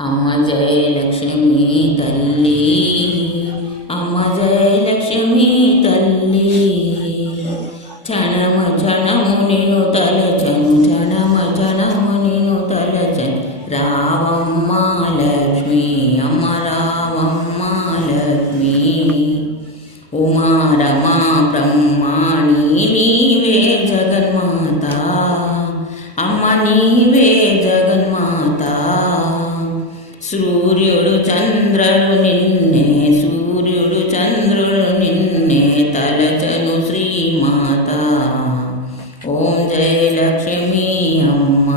అమ్మ జయలక్ష్మి తల్లి, అమ్మ జయలక్ష్మి తల్లి. క్షణము క్షణము నిన్ను తలచను, క్షణము క్షణము నిన్ను తలచను. రావమ్మ లక్ష్మి, అమ్మ రావమ్మ లక్ష్మి. ఉమా రమా బ్రహ్మాణి నీవే జగన్మాత, అమ్మ నీవే జగన్మాత. సూర్యుడు చంద్రుడు నిన్నే, సూర్యుడు చంద్రుడు నిన్నే తలచను శ్రీమాత. ఓం జయలక్ష్మి అమ్మ.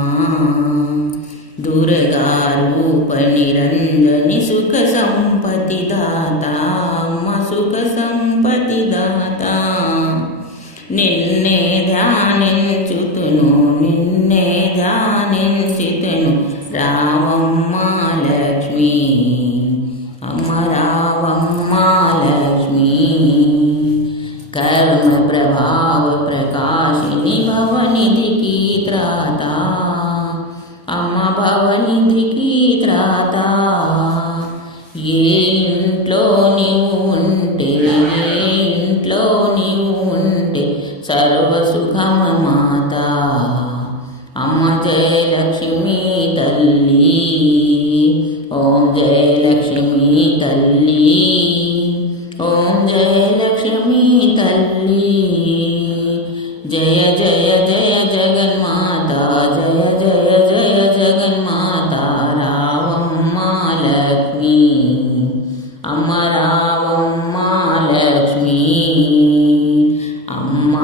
దుర్గా రూప నిరంజని సుఖ సంపతి దాత, అమ్మ సుఖ సంపతి దాత. నిన్నే ధ్యానించుతును, నిన్నే ధ్యానించుతును. రావమ్మ లక్ష్మి, అమ్మ రావమ్మ లక్ష్మి. కరుణ ప్రభావ ప్రకాశిని భవనిధికి త్రాత, అమ్మ భవనిధికి త్రాత. ఏ ఇంట్లో నీవు ఉంటే, ఏ ఇంట్లో నీవు ఉంటే సర్వసుఖమ మాత. అమ్మ జయలక్ష్మి తల్లి, ఓం జయలక్ష్మి తల్లి, ఓం జయలక్ష్మి తల్లి. జయ జయ జయ జగన్మాత, జయ జయ జయ జగన్మాత. రావమ్మ లక్ష్మి, అమ్మ రావమ్మ లక్ష్మి. అమ్మ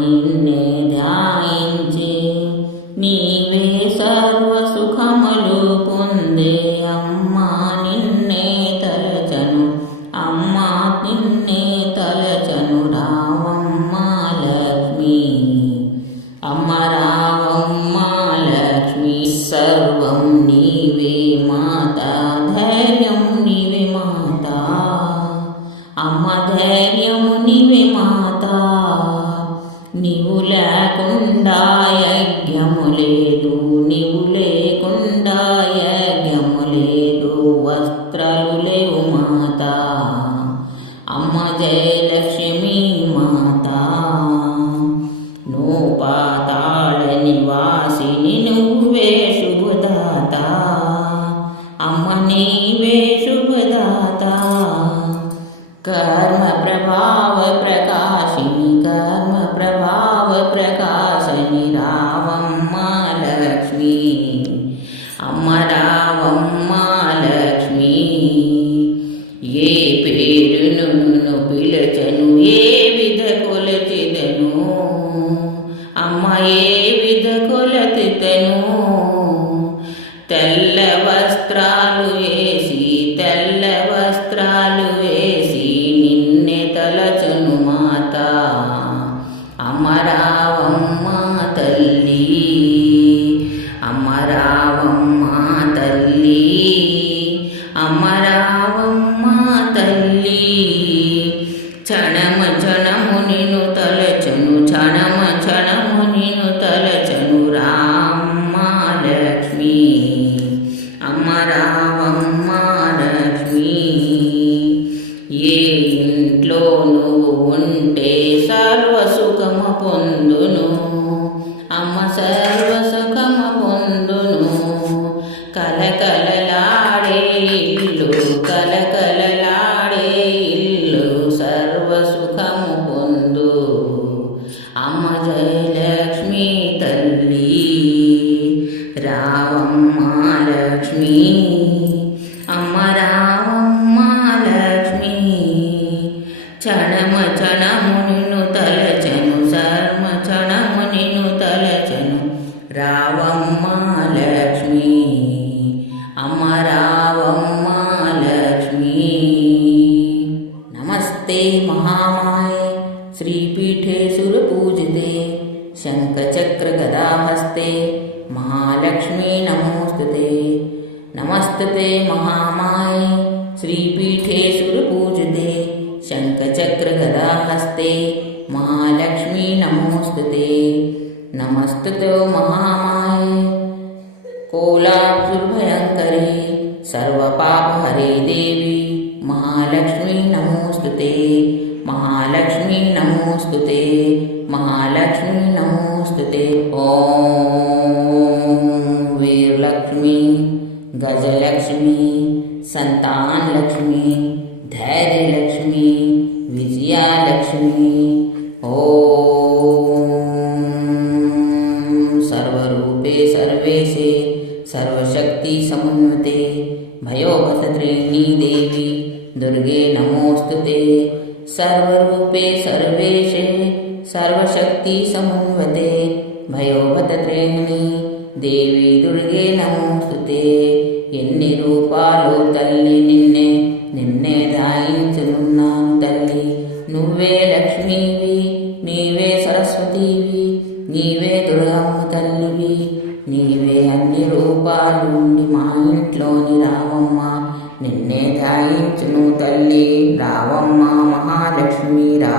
నిన్నే ధ్యాయించే నీవే సర్వ సుఖములు పొందే. అమ్మ నిన్నే తలచను, అమ్మ నిన్నే తలచను. రావమ్మ లక్ష్మి, అమ్మ రావమ్మ లక్ష్మి. సర్వం నీవే మాత, ధైర్యం నీవే మాత, అమ్మ ధైర్యం నీవే మాత. నీవు లేకుండా యజ్ఞము లేదు, నీవు లేకుండా యజ్ఞము లేదు. వస్త్రాలు లేవు మాత, అమ్మ జయలక్ష్మి మాత. నువ్వు పాతాళ నివాసిని, నువ్వే శుభదాత, అమ్మ నీవే శుభదాత. కర్మ ప్రభావ ప్రకాశిని, కర్మ ప్రభావ ప్రకాశిని. రావమ్మ లక్ష్మి, అమ్మ రావమ్మ లక్ష్మి. ఏ పేరును పిలచను, ఏ విధ కొలచిదను, అమ్మ ఏ విధ కొలతితను. తెల్ల వస్త్రాలు వేసి, తెల్ల వస్త్రాలు వేసి నిన్నే తలచను మాత. అమ్మ రావమ్మ తల్లి, అమ్మ రావమ్మ తల్లి, అమ్మ రావమ్మ తల్లి. క్షణము క్షణము నిన్ను తలచను, క్షణము క్షణము నిన్ను తలచను. రామ్మ లక్ష్మి, అమ్మ రావమ్మ లక్ష్మి. ఏ ఇంట్లో నువ్వు ఉంటే సర్వసుఖము పొందును, అమ్మ సర్వసుఖము పొందును. కలకలలాడే ఇల్లు, కలకలలాడే ఇల్లు సర్వసుఖము పొందు. అమ్మ జయలక్ష్మి తల్లి, రావమ్మ లక్ష్మి, అమ్మ రావమ్మ లక్ష్మి. క్షణము క్షణము నిన్ను తలచను, సర్వ క్షణము నిన్ను తలచను. రావమ్మ లక్ష్మి, అమ్మ రావమ్మ లక్ష్మి. నమస్తే మహామాయే శ్రీపీఠే సురపూజితే, శంఖచక్ర గదాహస్తే महालक्ष्मी नमोस्तुते। नमस्तुते महामाये श्रीपीठे सुरपूजिते शंखचक्र गदाहस्ते महालक्ष्मी नमोस्तुते। नमस्तुते महामाये कोलासुरभयंकरे నమోస్తుతే మహాలక్ష్మీ నమోస్తుతే. ఓం వీరలక్ష్మి, గజలక్ష్మి, సంతానలక్ష్మి, ధైర్యలక్ష్మి, విజయలక్ష్మి. ఓం సర్వరూపే సర్వేశే సర్వశక్తి సమన్వితే భయోభతత్రిణీ దేవి దుర్గే నమోస్తుతే. సర్వరూపే సర్వేశే సర్వశక్తి సమన్వితే భయోభతత్రిణీ దేవి దుర్గే నమోస్తుతే. ఎన్ని రూపాలు తల్లి నిన్నే ధ్యానించున్నాను తల్లి. నువ్వే లక్ష్మీవి, నీవే సరస్వతివి, నీవే దుర్గమ్మ తల్లివి. నీవే అన్ని రూపాలుండి మా ఇంట్లోని రావమ్మ. నిన్నే ధ్యానించును తల్లి రావమ్మ మహాలక్ష్మి రా.